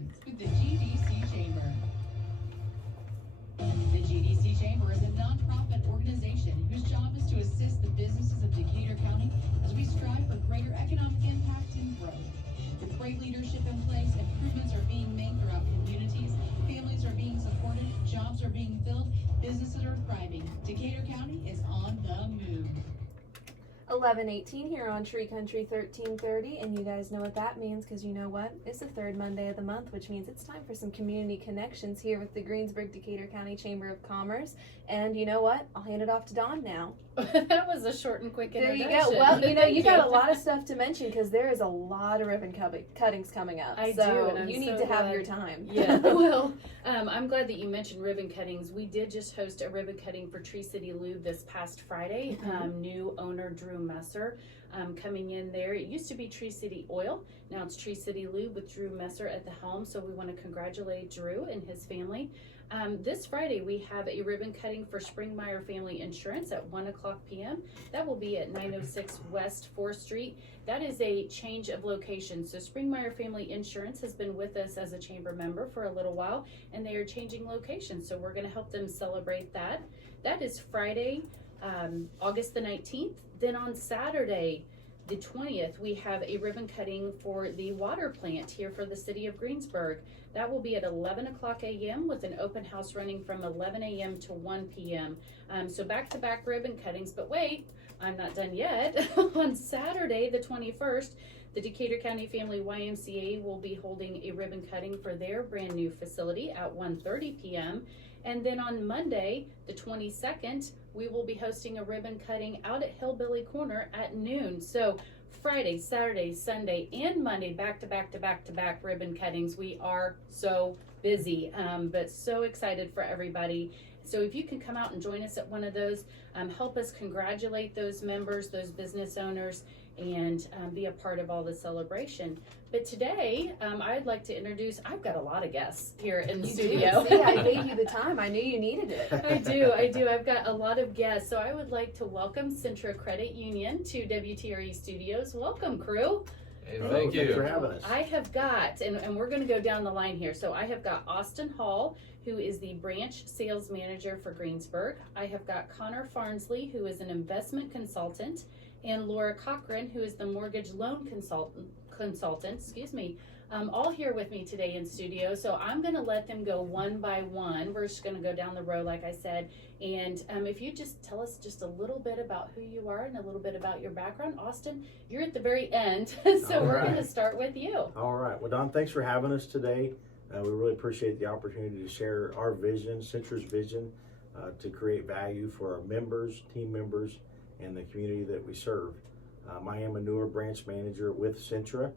Congratulations with the Gdc Chamber. The Gdc Chamber is a nonprofit organization whose job is to assist the businesses of Decatur County as we strive for greater economic impact and growth. With great leadership in place, improvements are being made throughout communities, families are being supported, jobs are being filled, businesses are thriving. Decatur County is on the move. 11:18 here on Tree Country 1330, and you guys know what that means because you know what? It's the third Monday of the month, which means it's time for some community connections here with the Greensburg Decatur County Chamber of Commerce. And you know what? I'll hand it off to Dawn now. That was a short and quick There introduction. you go. Well, you know, you got a lot of stuff to mention because there is a lot of ribbon cuttings coming up. I so do, and I'm you need so to have glad. your time. Yeah, well, I'm glad that you mentioned ribbon cuttings. We did just host a ribbon cutting for Tree City Lube this past Friday. New owner Drew Messer coming in there. It used to be Tree City Oil. Now it's Tree City Lube with Drew Messer at the helm. So we want to congratulate Drew and his family. This Friday we have a ribbon cutting for Springmeyer Family Insurance at 1:00 p.m. That will be at 906 West 4th Street. That is a change of location. So Springmeyer Family Insurance has been with us as a chamber member for a little while, and they are changing location. So we're going to help them celebrate that. That is Friday, August the 19th. Then on Saturday, the 20th, we have a ribbon cutting for the water plant here for the city of Greensburg. That will be at 11:00 a.m. with an open house running from 11 a.m. to 1 p.m. So back-to-back ribbon cuttings, but wait, I'm not done yet. On Saturday, the 21st, the Decatur County Family YMCA will be holding a ribbon cutting for their brand new facility at 1:30 p.m. And then on Monday, the 22nd, we will be hosting a ribbon cutting out at Hillbilly Corner at noon. So Friday, Saturday, Sunday, and Monday, back-to-back ribbon cuttings. We are so busy, but so excited for everybody. So if you can come out and join us at one of those, help us congratulate those members, those business owners, and be a part of all the celebration. But today, I'd like to introduce, I've got a lot of guests here in the studio. See, I gave you the time. I knew you needed it. I do. I've got a lot of guests. So I would like to welcome Centra Credit Union to WTRE Studios. Welcome, crew. Hey, thank you for having us. I have got, and we're going to go down the line here. So I have got Austin Hall, who is the branch sales manager for Greensburg. I have got Connor Farnsley, who is an investment consultant, and Laura Cochran, who is the mortgage loan consultant, all here with me today in studio. So I'm going to let them go one by one. We're just going to go down the row, like I said. And if you just tell us just a little bit about who you are and a little bit about your background. Austin, you're at the very end, so we're going to start with you. All right. Well, Don, thanks for having us today. We really appreciate the opportunity to share our vision, Centra's vision, to create value for our members, team members, and the community that we serve. I am a newer branch manager with Centra.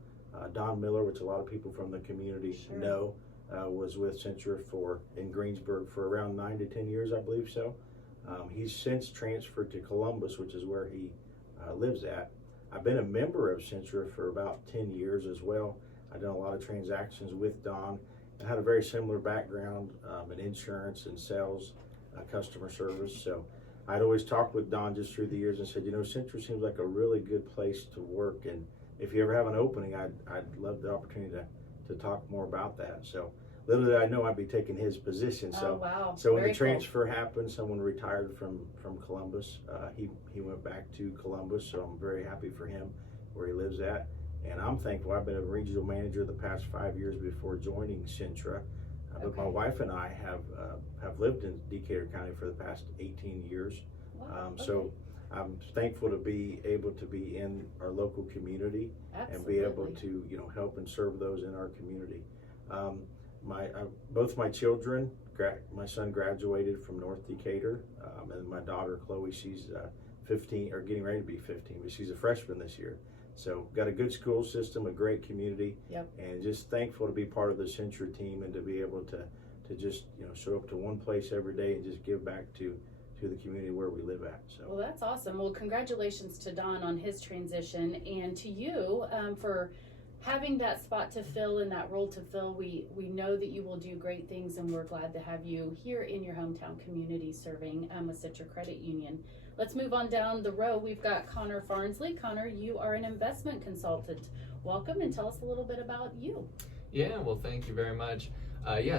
Don Miller, which a lot of people from the community know, was with Centra in Greensburg for around 9 to 10 years, I believe so. He's since transferred to Columbus, which is where he lives at. I've been a member of Centra for about 10 years as well. I've done a lot of transactions with Don and had a very similar background in insurance and sales, customer service. So I'd always talked with Don just through the years and said, you know, Centra seems like a really good place to work, and if you ever have an opening, I'd love the opportunity to talk more about that. So little did I know I'd be taking his position. So, wow. So when Very the transfer happened, someone retired from Columbus. He went back to Columbus, so I'm very happy for him where he lives at. And I'm thankful. I've been a regional manager the past 5 years before joining Centra. But my wife and I have lived in Decatur County for the past 18 years. Wow. So I'm thankful to be able to be in our local community. Absolutely. And be able to, you know, help and serve those in our community. Both my children, my son graduated from North Decatur, and my daughter Chloe, she's 15 or getting ready to be 15, but she's a freshman this year. So got a good school system, a great community, and just thankful to be part of the Centra team and to be able to just, you know, show up to one place every day and just give back to the community where we live at. So. Well, that's awesome. Well, congratulations to Don on his transition, and to you for having that spot to fill and that role to fill. We know that you will do great things, and we're glad to have you here in your hometown community serving with Centra Credit Union. Let's move on down the row. We've got Connor Farnsley. Connor, you are an investment consultant. Welcome, and tell us a little bit about you. Yeah, well, thank you very much.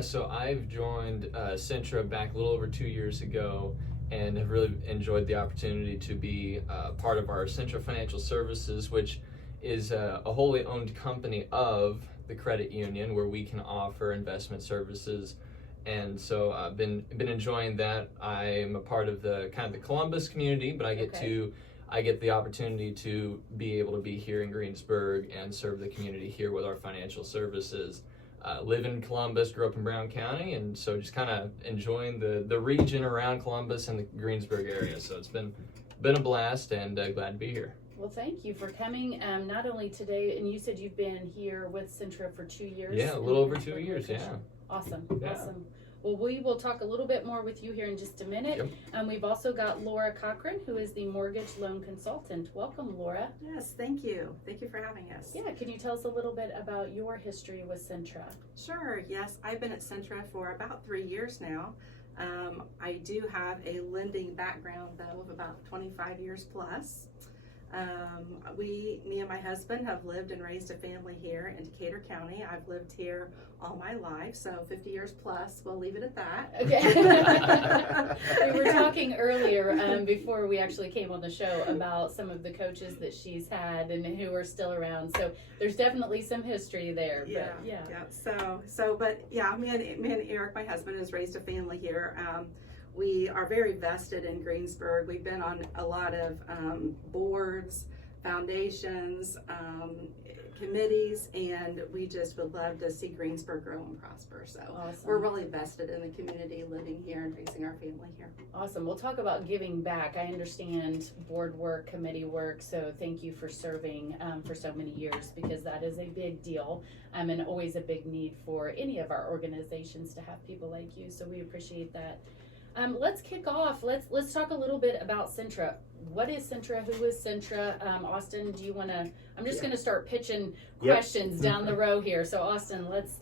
So I've joined Centra back a little over 2 years ago and have really enjoyed the opportunity to be part of our Centra Financial Services, which is a wholly owned company of the credit union where we can offer investment services. And so I've been enjoying that. I'm a part of the kind of the Columbus community, but I get the opportunity to be able to be here in Greensburg and serve the community here with our financial services. Live in Columbus, grew up in Brown County, and so just kind of enjoying the region around Columbus and the Greensburg area. So it's been a blast, and glad to be here. Well, thank you for coming. Not only today, and you said you've been here with Centra for 2 years. Yeah, a little over 2 years. Yeah. Awesome. Yeah. Awesome. Well, we will talk a little bit more with you here in just a minute. Yep. We've also got Laura Cochran, who is the mortgage loan consultant. Welcome, Laura. Yes, thank you. Thank you for having us. Yeah, can you tell us a little bit about your history with Centra? Sure, yes. I've been at Centra for about 3 years now. I do have a lending background, though, of about 25 years plus. Me and my husband have lived and raised a family here in Decatur County. I've lived here all my life, so 50 years plus. We'll leave it at that. Okay. We were talking earlier before we actually came on the show about some of the coaches that she's had and who are still around. So there's definitely some history there. Yeah. But me and Eric, my husband, has raised a family here. We are very vested in Greensburg. We've been on a lot of boards, foundations, committees, and we just would love to see Greensburg grow and prosper. So Awesome. We're really vested in the community, living here and raising our family here. Awesome. We'll talk about giving back. I understand board work, committee work, so thank you for serving for so many years, because that is a big deal and always a big need for any of our organizations to have people like you, so we appreciate that. Let's kick off. Let's talk a little bit about Centra. What is Centra? Who is Centra? Austin, do you want to? I'm just going to start pitching questions down the row here. So Austin, let's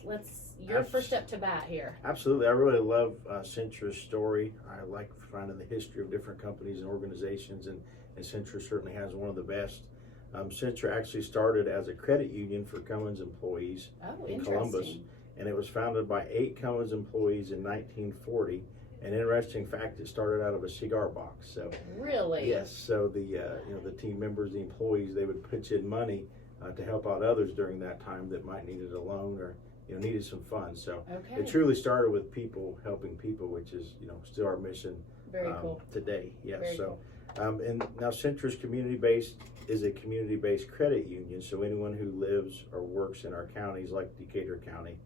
your first step to bat here. Absolutely. I really love Centra's story. I like finding the history of different companies and organizations, and Centra certainly has one of the best. Centra actually started as a credit union for Cummins employees in Columbus, and it was founded by 8 Cummins employees in 1940. An interesting fact, it started out of a cigar box. So really, yes. So the team members, the employees, they would pitch in money to help out others during that time that might needed a loan or needed some funds. So it truly started with people helping people, which is still our mission. Very cool. Today. Yes. Very so cool. And now Centra's community-based is a community-based credit union. So anyone who lives or works in our counties, like Decatur County,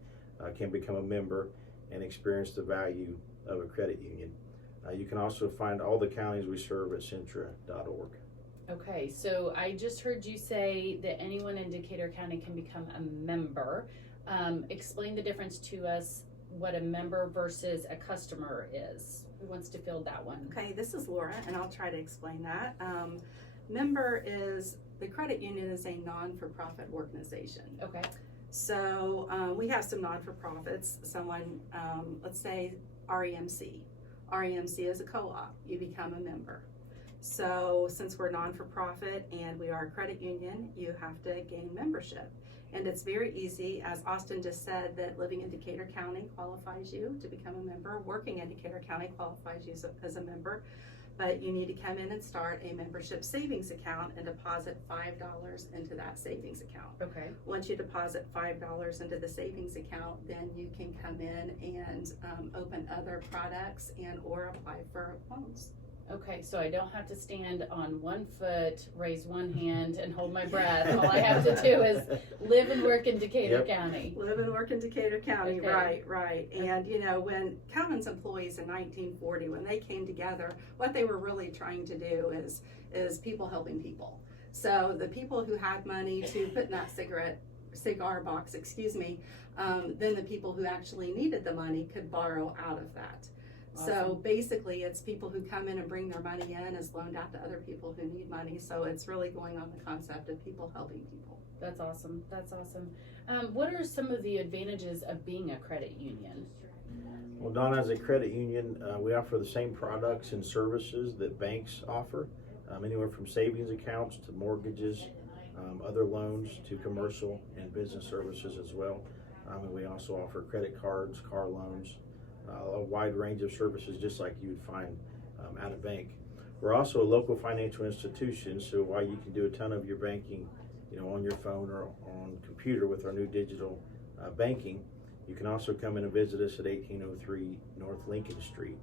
can become a member and experience the value of a credit union. You can also find all the counties we serve at centra.org. Okay, so I just heard you say that anyone in Decatur County can become a member. Explain the difference to us, what a member versus a customer is. Who wants to field that one? Okay, this is Laura, and I'll try to explain that. Member is, the credit union is a non-for-profit organization. Okay. So we have some non-for-profits. Someone, let's say REMC. REMC is a co-op. You become a member. So since we're non-for-profit and we are a credit union, you have to gain membership. And it's very easy, as Austin just said, that living in Decatur County qualifies you to become a member. Working in Decatur County qualifies you as a member. But you need to come in and start a membership savings account and deposit $5 into that savings account. Okay. Once you deposit $5 into the savings account, then you can come in and open other products and or apply for loans. Okay, so I don't have to stand on one foot, raise one hand, and hold my breath. All I have to do is live and work in Decatur County. Live and work in Decatur County, Okay. right. And when Cummins employees in 1940, when they came together, what they were really trying to do is people helping people. So the people who had money to put in that cigar box, then the people who actually needed the money could borrow out of that. Awesome. So basically it's people who come in and bring their money in is loaned out to other people who need money. So it's really going on the concept of people helping people. That's awesome. That's awesome. What are some of the advantages of being a credit union? Well, Donna, as a credit union, we offer the same products and services that banks offer, anywhere from savings accounts to mortgages, other loans to commercial and business services as well. And we also offer credit cards, car loans, a wide range of services just like you'd find at a bank. We're also a local financial institution, so while you can do a ton of your banking, on your phone or on computer with our new digital banking, you can also come in and visit us at 1803 North Lincoln Street.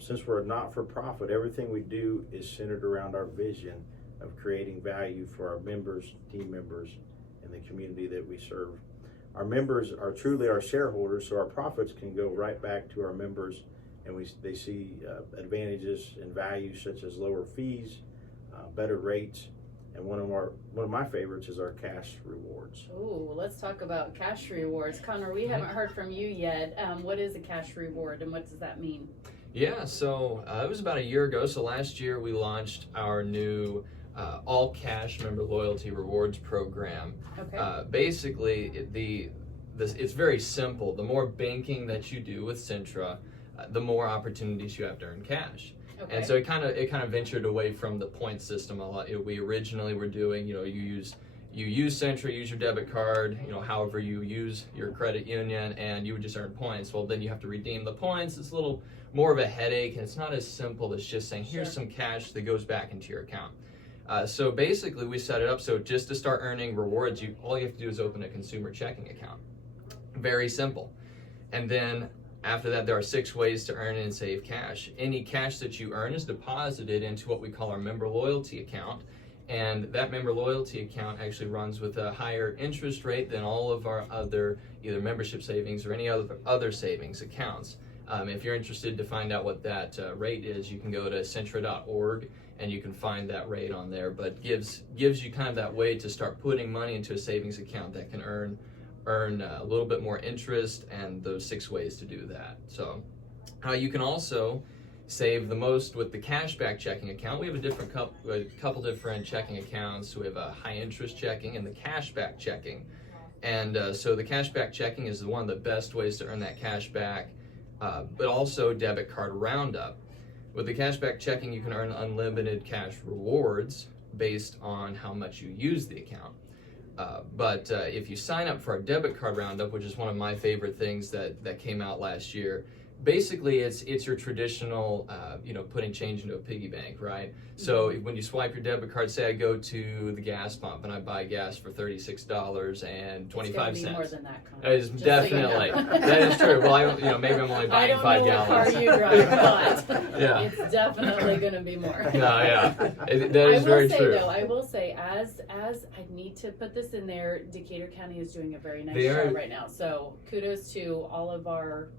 Since we're a not-for-profit, everything we do is centered around our vision of creating value for our members, team members, and the community that we serve. Our members are truly our shareholders, so our profits can go right back to our members, and they see advantages and values such as lower fees, better rates, and one of my favorites is our cash rewards. Ooh, let's talk about cash rewards. Connor, we haven't heard from you yet. What is a cash reward and what does that mean? Yeah, so it was about a year ago. So last year we launched our new all cash member loyalty rewards program. Okay. Basically, it's very simple. The more banking that you do with Centra, the more opportunities you have to earn cash. Okay. And so it kind of ventured away from the point system a lot. We originally were doing, you use Centra, use your debit card, however you use your credit union, and you would just earn points. Well, then you have to redeem the points. It's a little more of a headache, and it's not as simple as just saying, here's some cash that goes back into your account. So basically, we set it up so just to start earning rewards, all you have to do is open a consumer checking account. Very simple. And then after that, there are 6 ways to earn and save cash. Any cash that you earn is deposited into what we call our member loyalty account. And that member loyalty account actually runs with a higher interest rate than all of our other either membership savings or any other savings accounts. If you're interested to find out what that rate is, you can go to centra.org and you can find that rate on there. But gives you kind of that way to start putting money into a savings account that can earn a little bit more interest, and those 6 ways to do that. So you can also save the most with the cashback checking account. We have a couple different checking accounts. We have a high interest checking and the cashback checking. And so the cashback checking is one of the best ways to earn that cash back, but also debit card Roundup. With the cashback checking, you can earn unlimited cash rewards based on how much you use the account. But if you sign up for our debit card Roundup, which is one of my favorite things that came out last year, basically it's your traditional, putting change into a piggy bank, right? So when you swipe your debit card, say I go to the gas pump and I buy gas for $36.25. It's gonna be more than that, Connor. That is Just definitely, so you know. that is true. Well, maybe I'm only buying 5 gallons. I don't know what car you drive, but Yeah. it's definitely going to be more. No, yeah, that is very true. I will say, as I need to put this in there, Decatur County is doing a very nice They are- job right now. So kudos to all of our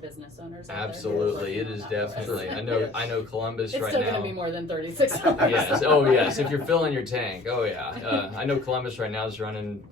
business owners out there. Absolutely, who are it working is on that for us. definitely. I know Columbus It's right still now. going to be more than $36. Yes. Oh, yes. If you're filling your tank. Oh, yeah. I know Columbus right now is running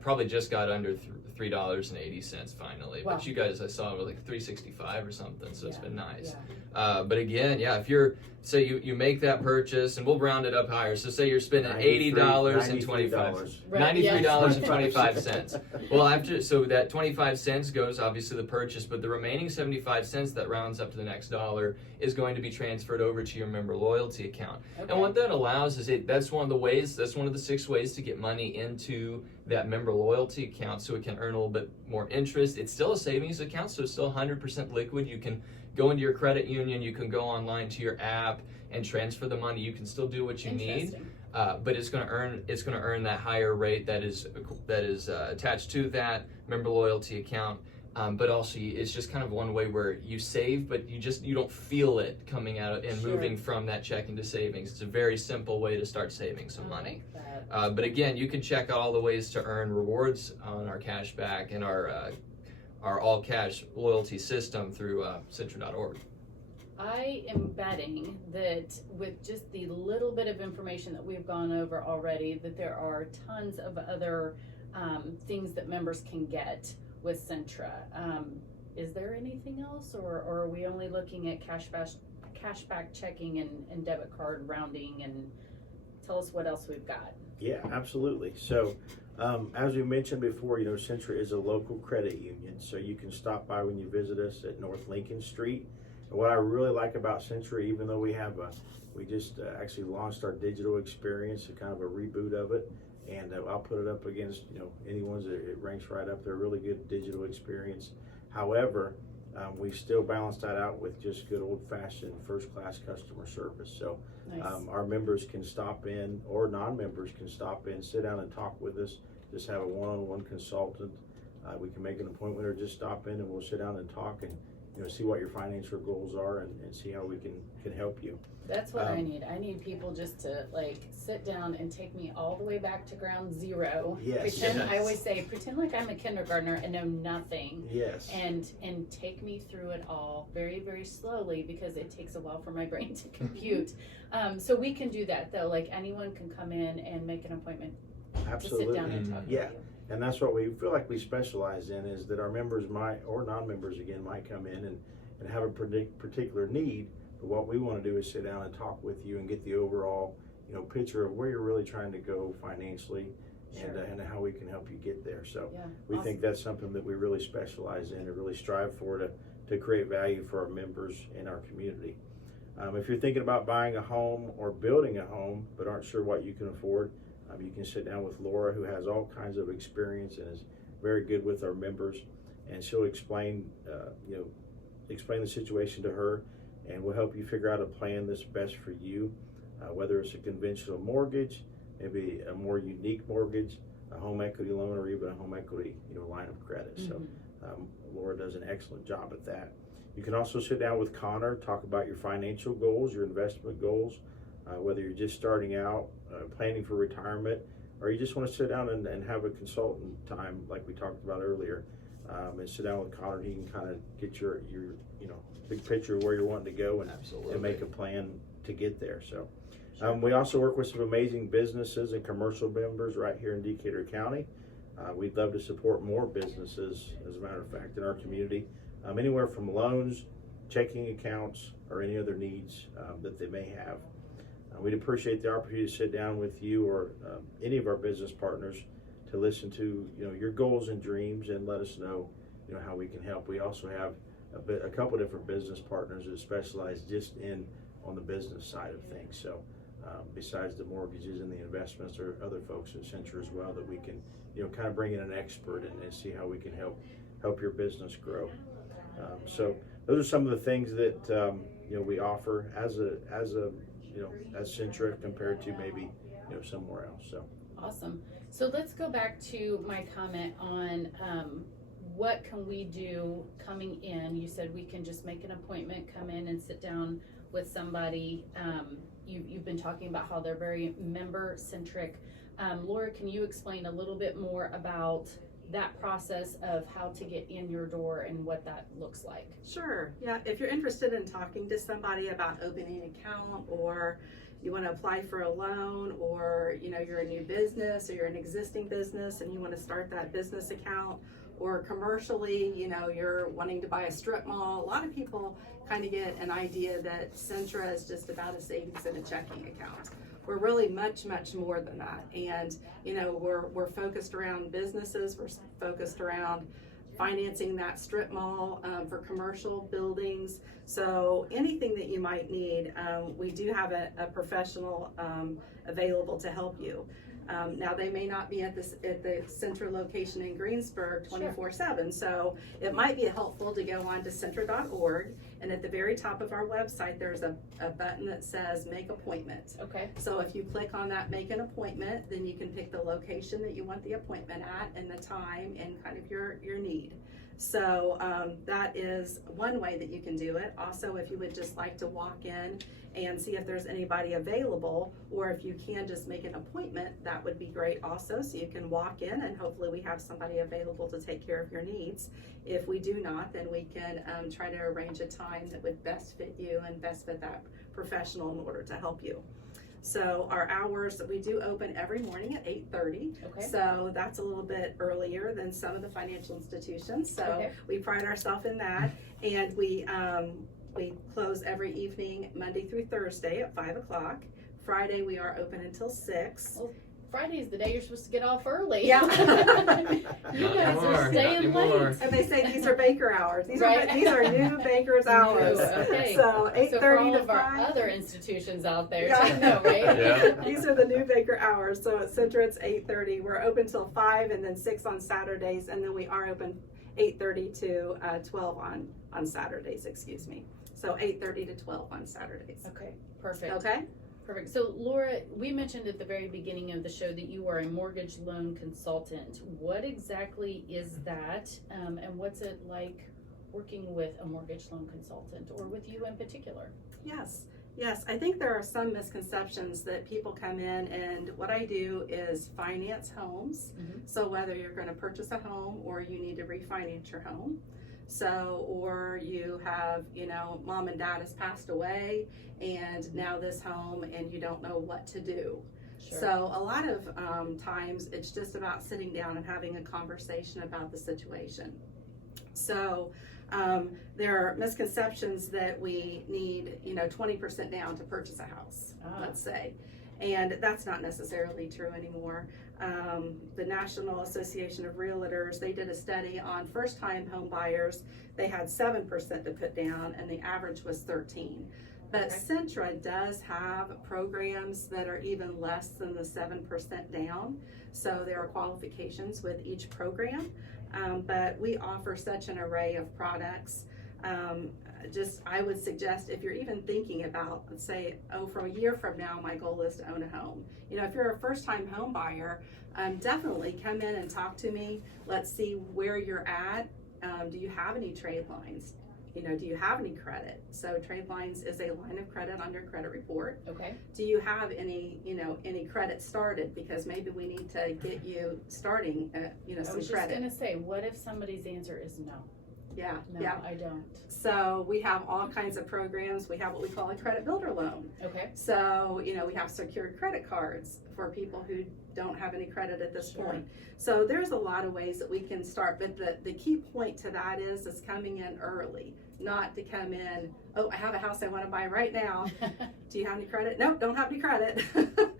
probably just got under $3.80 finally. Wow. But you guys, I saw, were like $3.65 or something. So it's Yeah, been nice. yeah. But again, yeah, if you're say you make that purchase, and we'll round it up higher. So say you're spending $80.25. Right, yeah. $93.25. Well, so that 25 cents goes obviously the purchase, but the remaining 75 cents that rounds up to the next dollar is going to be transferred over to your member loyalty account. Okay. And what that allows is that's one of the 6 ways to get money into that member loyalty account so it can earn a little bit more interest. It's still a savings account, so it's still 100% liquid. You can go into your credit union, you can go online to your app and transfer the money. You can still do what you need. Interesting. But it's going to earn that higher rate that is attached to that member loyalty account. But also, it's just kind of one way where you save, but you don't feel it coming out and Sure. moving from that checking to savings. It's a very simple way to start saving some money. like that. But again, you can check out all the ways to earn rewards on our cashback and our all cash loyalty system through Centra.org. I am betting that with just the little bit of information that we've gone over already, that there are tons of other things that members can get with Centra. Is there anything else, or are we only looking at cashback checking and debit card rounding? And tell us what else we've got. Yeah, absolutely. So, as we mentioned before, Centra is a local credit union, so you can stop by when you visit us at North Lincoln Street. And what I really like about Centra, even though we just actually launched our digital experience, a kind of a reboot of it, And I'll put it up against, any ones that it ranks right up there. Really good digital experience. However, we still balance that out with just good old-fashioned first-class customer service. So Nice. our members can stop in, or non-members can stop in, sit down and talk with us, just have a one-on-one consultant. We can make an appointment or just stop in and we'll sit down and talk and see what your financial goals are and see how we can help you. That's what I need. I need people just to sit down and take me all the way back to ground zero. Yes. Pretend, Yes. I always say, pretend like I'm a kindergartner and know nothing. Yes. And take me through it all very, very slowly, because it takes a while for my brain to compute. So we can do that though. Anyone can come in and make an appointment Absolutely. to sit down and talk Yeah. with you. And that's what we feel like we specialize in, is that our members might, or non-members again, might come in and have a particular need. But what we want to do is sit down and talk with you and get the overall, picture of where you're really trying to go financially, Sure. and how we can help you get there. So Yeah. we Awesome. think that's something that we really specialize in and really strive for, to create value for our members in our community. If you're thinking about buying a home or building a home but aren't sure what you can afford, you can sit down with Laura, who has all kinds of experience and is very good with our members, and she'll explain the situation to her, and we'll help you figure out a plan that's best for you, whether it's a conventional mortgage, maybe a more unique mortgage, a home equity loan, or even a home equity line of credit. So Laura does an excellent job at that. You can also sit down with Connor, talk about your financial goals, your investment goals, whether you're just starting out, planning for retirement, or you just want to sit down and have a consultant time like we talked about earlier, and sit down with Connor. He can kind of get your big picture of where you're wanting to go and make a plan to get there. So we also work with some amazing businesses and commercial members right here in Decatur County. We'd love to support more businesses, as a matter of fact, in our community, anywhere from loans, checking accounts, or any other needs that they may have. We'd appreciate the opportunity to sit down with you or any of our business partners to listen to your goals and dreams, and let us know how we can help. We also have a couple different business partners that specialize just on the business side of things. So besides the mortgages and the investments, there are other folks at Centra as well that we can kind of bring in an expert and see how we can help your business grow. So those are some of the things that we offer as Centra compared to maybe somewhere else. So Awesome. So let's go back to my comment on what can we do coming in. You said we can just make an appointment, come in and sit down with somebody. You've been talking about how they're very member centric. Laura, can you explain a little bit more about that process of how to get in your door and what that looks like? Sure. Yeah. If you're interested in talking to somebody about opening an account, or you want to apply for a loan, or you're a new business, or you're an existing business and you want to start that business account, or commercially, you're wanting to buy a strip mall. A lot of people kind of get an idea that Centra is just about a savings and a checking account. We're really much, much more than that. And, we're focused around businesses. We're focused around financing that strip mall for commercial buildings. So anything that you might need, we do have a professional available to help you. Now they may not be at the Centra location in Greensburg 24/7, so it might be helpful to go on to centra.org, and at the very top of our website there's a button that says make appointment. Okay. So if you click on that make an appointment, then you can pick the location that you want the appointment at and the time and kind of your need. So that is one way that you can do it. Also, if you would just like to walk in and see if there's anybody available, or if you can just make an appointment, that would be great also. So you can walk in and hopefully we have somebody available to take care of your needs. If we do not, then we can try to arrange a time that would best fit you and best fit that professional in order to help you. So our hours, we do open every morning at 8:30. Okay. So that's a little bit earlier than some of the financial institutions. So Okay. we pride ourselves in that. And we close every evening, Monday through Thursday at 5 o'clock. Friday we are open until 6. Oh, Friday is the day you're supposed to get off early. Yeah. You Not guys anymore, are not staying anymore. late. And they say these are baker hours. These Right. are new baker's hours. Okay. So 8:30 So for all to of our 5. other institutions out there, Yeah. to know, right? Yeah. These are the new baker hours. So at Centra it's 8:30. We're open till 5 and then 6 on Saturdays, and then we are open 8:30 to 12 on Saturdays. Excuse me. So 8:30 to 12 on Saturdays. Okay, perfect. Okay. Perfect. So Laura, we mentioned at the very beginning of the show that you are a mortgage loan consultant. What exactly is that, and what's it like working with a mortgage loan consultant, or with you in particular? Yes. Yes, I think there are some misconceptions that people come in, and what I do is finance homes. Mhm. So whether you're going to purchase a home or you need to refinance your home, so or you have, mom and dad has passed away and now this home and you don't know what to do. Sure. So a lot of times it's just about sitting down and having a conversation about the situation. So there are misconceptions that we need, 20% down to purchase a house, let's say. And that's not necessarily true anymore. The National Association of Realtors, they did a study on first-time home buyers. They had 7% to put down, and the average was 13%. But Okay. Centra does have programs that are even less than the 7% down. So there are qualifications with each program. But we offer such an array of products. I would suggest if you're even thinking about, let's say, from a year from now, my goal is to own a home. If you're a first-time home buyer, definitely come in and talk to me. Let's see where you're at. Do you have any trade lines? Do you have any credit? So trade lines is a line of credit on your credit report. Okay. Do you have any credit started? Because maybe we need to get you starting, I some was just credit. gonna say, what if somebody's answer is no? Yeah, No, yeah. I don't. So we have all kinds of programs. We have what we call a credit builder loan. Okay. So, we have secured credit cards for people who don't have any credit at this Sure. point. So there's a lot of ways that we can start, but the key point to that is coming in early, not to come in, oh, I have a house I want to buy right now. Do you have any credit? Nope, don't have any credit.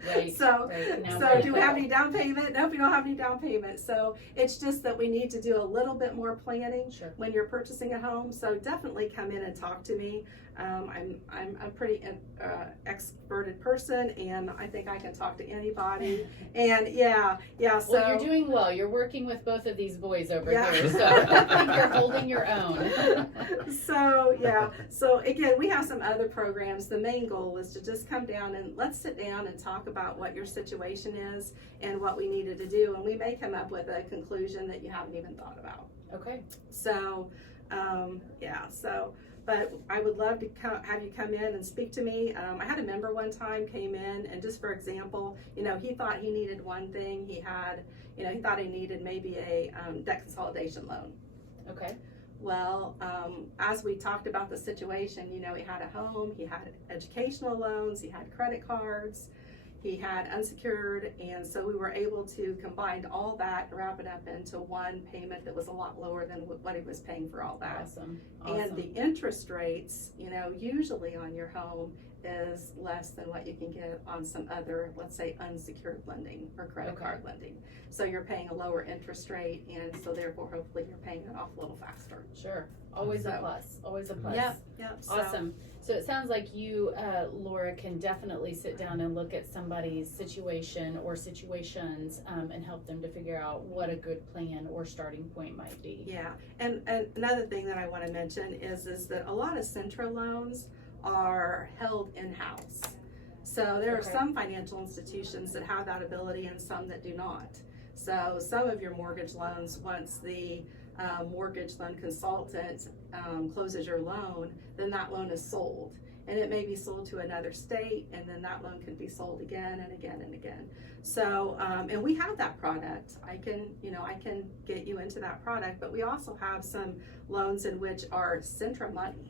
Right. So, right. Now so we're do we have any down payment? Nope, you don't have any down payment. So it's just that we need to do a little bit more planning Sure. when you're purchasing a home. So definitely come in and talk to me. I'm a pretty experted person, and I think I can talk to anybody. And yeah. So Well, you're doing well. You're working with both of these boys over Yeah. here, so I think you're holding your own. So again, we have some other programs. The main goal is to just come down and let's sit down and talk about what your situation is and what we needed to do, and we may come up with a conclusion that you haven't even thought about. Okay. So, but I would love to have you come in and speak to me. I had a member one time came in, and just for example, he thought he needed one thing. He thought he needed maybe a debt consolidation loan. Okay. Well, as we talked about the situation, he had a home, he had educational loans, he had credit cards, he had unsecured, and so we were able to combine all that, wrap it up into one payment that was a lot lower than what he was paying for all that. Awesome. And the interest rates, usually on your home is less than what you can get on some other, let's say, unsecured lending or credit card lending. So you're paying a lower interest rate, and so therefore hopefully you're paying it off a little faster. Sure. Always a So- plus. Always a plus. Yep. So- Awesome. So it sounds like you, Laura, can definitely sit down and look at somebody's situation or situations and help them to figure out what a good plan or starting point might be. Yeah, and another thing that I want to mention is that a lot of Centra loans are held in-house. So there are Okay. some financial institutions that have that ability and some that do not. So some of your mortgage loans, once the mortgage loan consultant closes your loan, then that loan is sold. And it may be sold to another state, and then that loan can be sold again and again and again. So, and we have that product. I can get you into that product, but we also have some loans in which are Centra money.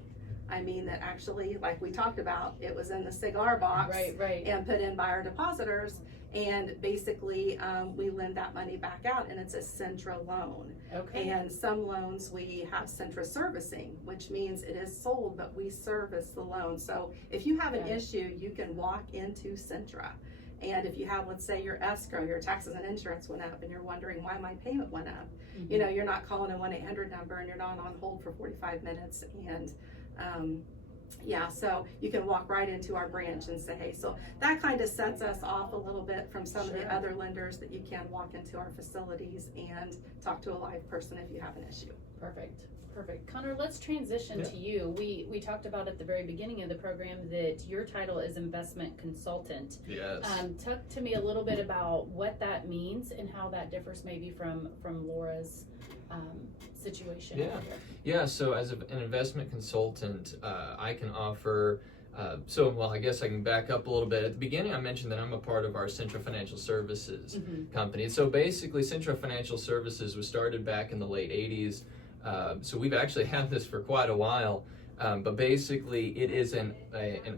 I mean, that actually, like we talked about, it was in the cigar box Right. and put in by our depositors, and basically we lend that money back out, and it's a Centra loan. Okay. And some loans we have Centra servicing, which means it is sold, but we service the loan. So if you have an Yeah. issue, you can walk into Centra And if you have, let's say, your escrow, your taxes and insurance went up, and you're wondering why my payment went up, you know, you're not calling a 1-800 number, and you're not on hold for 45 minutes. And yeah, so you can walk right into our branch and say, hey, so that kind of sets us off a little bit from some of the other lenders, that you can walk into our facilities and talk to a live person if you have an issue. Perfect. Connor, let's transition to you. We talked about at the very beginning of the program that your title is investment consultant. Yes. Talk to me a little bit about what that means and how that differs maybe from Laura's situation. Yeah. So as an investment consultant, I can offer. I guess I can back up a little bit. At the beginning, I mentioned that I'm a part of our Centra Financial Services company. So basically, Centra Financial Services was started back in the late 80s. So we've actually had this for quite a while. But basically, it is an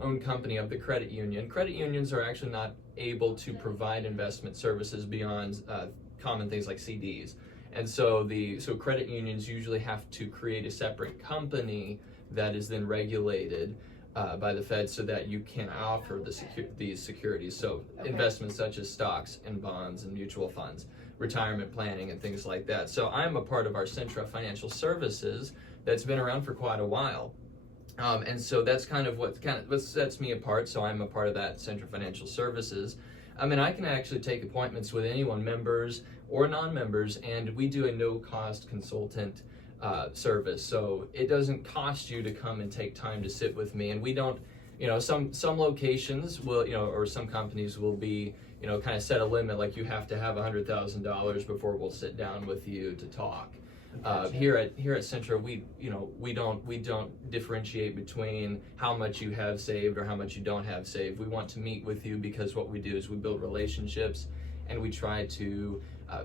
owned company of the credit union. Credit unions are actually not able to provide investment services beyond common things like CDs. And so credit unions usually have to create a separate company that is then regulated by the Fed so that you can offer these securities. So investments such as stocks and bonds and mutual funds, retirement planning and things like that. So I'm a part of our Centra Financial Services that's been around for quite a while. And so that's kind of what sets me apart. So I'm a part of that Centra Financial Services. I can actually take appointments with anyone, members or non-members, and we do a no-cost consultant service. So it doesn't cost you to come and take time to sit with me. And we don't, some locations will, or some companies will be, kind of set a limit, like you have to have $100,000 before we'll sit down with you to talk. Here at Centra, we don't differentiate between how much you have saved or how much you don't have saved. We want to meet with you because what we do is we build relationships, and we try to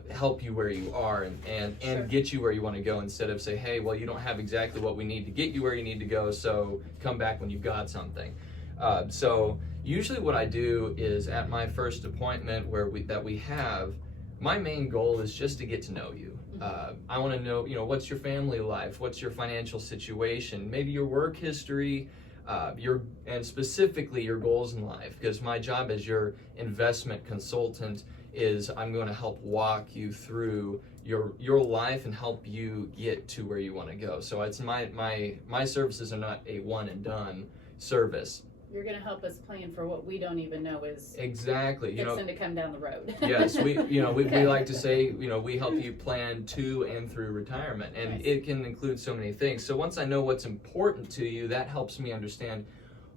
help you where you are and get you where you want to go, instead of say, hey, well, you don't have exactly what we need to get you where you need to go, so come back when you've got something. So usually what I do is at my first appointment that we have, my main goal is just to get to know you. I want to know, what's your family life, what's your financial situation, maybe your work history, and specifically your goals in life, because my job as your investment consultant is I'm going to help walk you through your life and help you get to where you want to go. So it's my services are not a one and done service. You're going to help us plan for what we don't even know is exactly fixing to come down the road. Yes, we like to say, we help you plan to and through retirement, and it can include so many things. So once I know what's important to you, that helps me understand,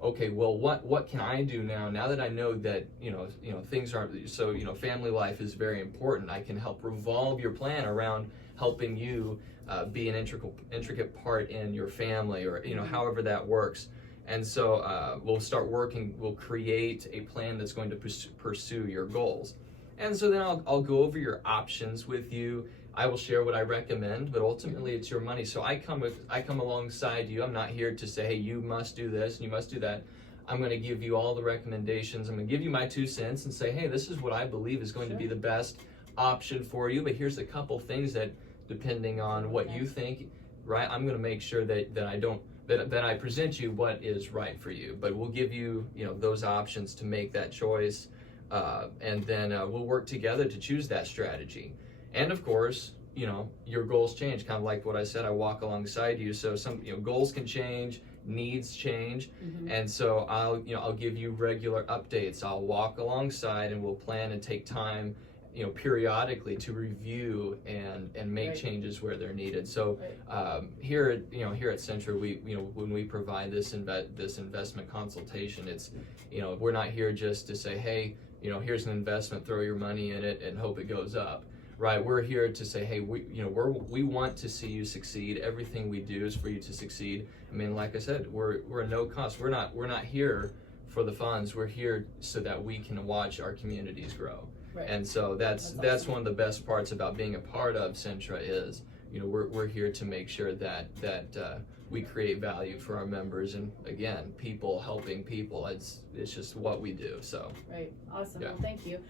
okay, well, what can I do now that I know that things aren't so, family life is very important. I can help revolve your plan around helping you be an intricate part in your family, or however that works. And so we'll create a plan that's going to pursue your goals. And so then I'll go over your options with you. I will share what I recommend, but ultimately it's your money. So I come alongside you. I'm not here to say, hey, you must do this and you must do that. I'm going to give you all the recommendations. I'm going to give you my 2 cents and say, hey, this is what I believe is going to be the best option for you. But here's a couple things that, depending on what you think, right, I'm going to make sure that I present you what is right for you. But we'll give you, those options to make that choice, and then we'll work together to choose that strategy. And of course, your goals change, kind of like what I said. I walk alongside you, so some goals can change, needs change, and so I'll give you regular updates. I'll walk alongside, and we'll plan and take time, periodically to review and make changes where they're needed. So here at Centra, when we provide this investment consultation, it's we're not here just to say, hey, here's an investment, throw your money in it and hope it goes up. Right, we're here to say, hey, we want to see you succeed. Everything we do is for you to succeed. Like I said, we're a no cost. We're not here for the funds. We're here so that we can watch our communities grow. Right. And so that's awesome. One of the best parts about being a part of Centra is, we're here to make sure that we create value for our members, and again, people helping people. It's just what we do. So right, awesome. Yeah. Well, thank you.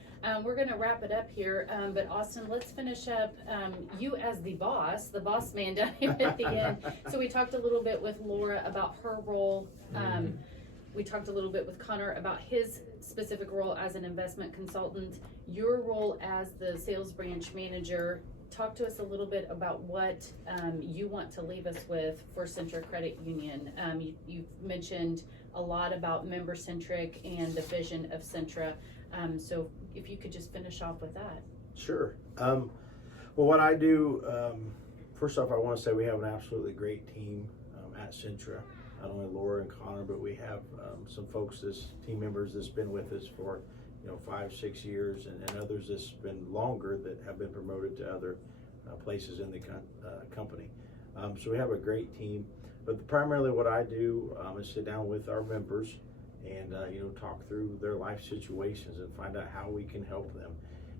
We're going to wrap it up here, but Austin, let's finish up. You as the boss man down here at the end. So we talked a little bit with Laura about her role. we talked a little bit with Connor about his specific role as an investment consultant, your role as the sales branch manager. Talk to us a little bit about what you want to leave us with for Centra Credit Union. You've mentioned a lot about member-centric and the vision of Centra. So if you could just finish off with that. Sure. Well, what I do, first off, I want to say we have an absolutely great team at Centra. Not only Laura and Connor, but we have some folks, team members that's been with us for 5-6 years, and others that's been longer that have been promoted to other places in the company. So we have a great team, but primarily what I do is sit down with our members and talk through their life situations and find out how we can help them.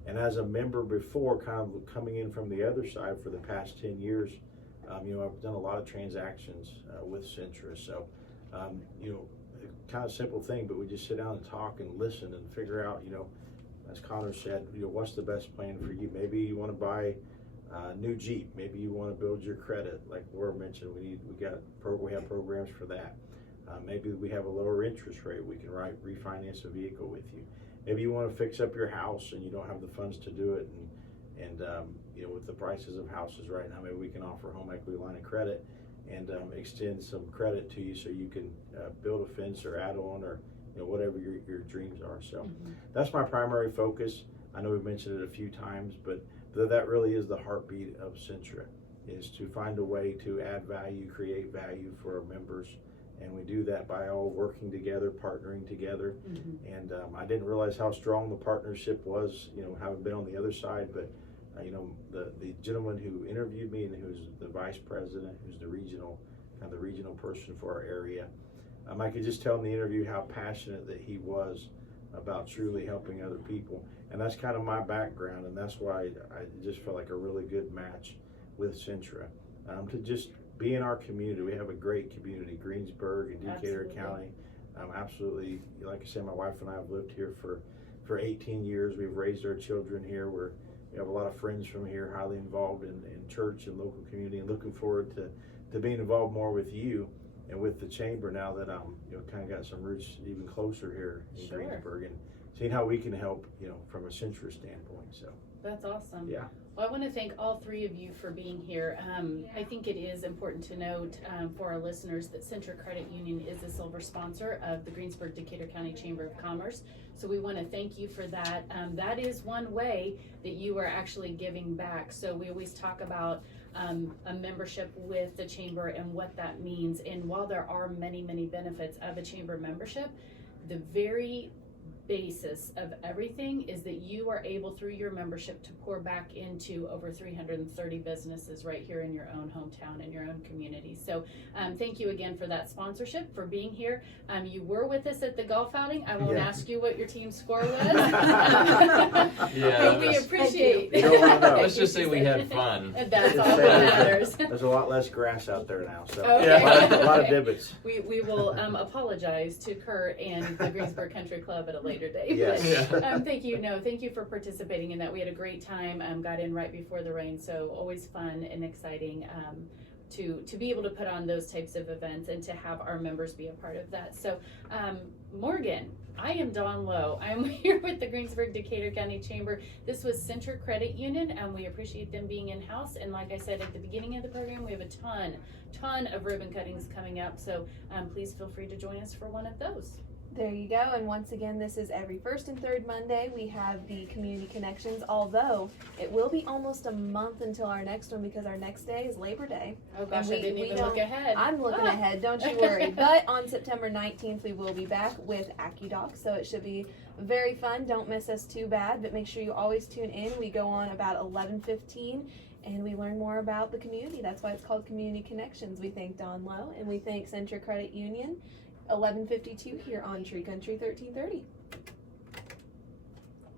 And as a member before, kind of coming in from the other side for the past 10 years, I've done a lot of transactions with Centra. So, kind of simple thing, but we just sit down and talk and listen and figure out, as Connor said, what's the best plan for you. Maybe you want to buy a new Jeep. Maybe you want to build your credit. Like Laura mentioned, we have programs for that. Maybe we have a lower interest rate. We can refinance a vehicle with you. Maybe you want to fix up your house and you don't have the funds to do it. And with the prices of houses right now, maybe we can offer a home equity line of credit and extend some credit to you so you can build a fence or add on or whatever your dreams are. So that's my primary focus. I know we've mentioned it a few times, but that really is the heartbeat of Centra, is to find a way to add value, create value for our members. And we do that by all working together, partnering together. And I didn't realize how strong the partnership was, having been on the other side. But, the gentleman who interviewed me and who's the vice president, who's the regional person for our area, I could just tell in the interview how passionate that he was about truly helping other people. And that's kind of my background. And that's why I just felt like a really good match with Centra, to just be in our community. We have a great community, Greensburg and Decatur County. Absolutely, like I said, my wife and I have lived here for 18 years. We've raised our children here. We have a lot of friends from here, highly involved in church and local community, and looking forward to being involved more with you and with the chamber now that I'm kind of got some roots even closer here in Greensburg, and seeing how we can help from a Centra standpoint. So that's awesome. Yeah. Well, I want to thank all three of you for being here. I think it is important to note for our listeners that Centra Credit Union is a silver sponsor of the Greensburg Decatur County Chamber of Commerce. So we want to thank you for that. That is one way that you are actually giving back. So we always talk about a membership with the chamber and what that means. And while there are many, many benefits of a chamber membership, the very basis of everything is that you are able through your membership to pour back into over 330 businesses right here in your own hometown and your own community. So thank you again for that sponsorship, for being here. You were with us at the golf outing. I won't ask you what your team's score was. Yeah, we appreciate let's just say we had fun. That's all that matters. There's a lot less grass out there now, so Okay. a lot of divots. We will apologize to Kurt and the Greensburg Country Club at a later date. Yes. But, thank you for participating in that. We had a great time. Got in right before the rain, so always fun and exciting to be able to put on those types of events and to have our members be a part of that. So, Morgan, I am Dawn Lowe. I'm here with the Greensburg Decatur County Chamber. This was Centra Credit Union, and we appreciate them being in-house. And like I said at the beginning of the program, we have a ton of ribbon cuttings coming up. So please feel free to join us for one of those. There you go. And once again, this is every first and third Monday. We have the Community Connections, although it will be almost a month until our next one because our next day is Labor Day. Oh gosh, And I didn't even look ahead. I'm looking ahead, don't you worry. But on September 19th, we will be back with AccuDoc, so it should be very fun. Don't miss us too bad, but make sure you always tune in. We go on about 11:15. And we learn more about the community. That's why it's called Community Connections. We thank Dawn Lowe and we thank Centra Credit Union. 11:52 here on Tree Country 1330.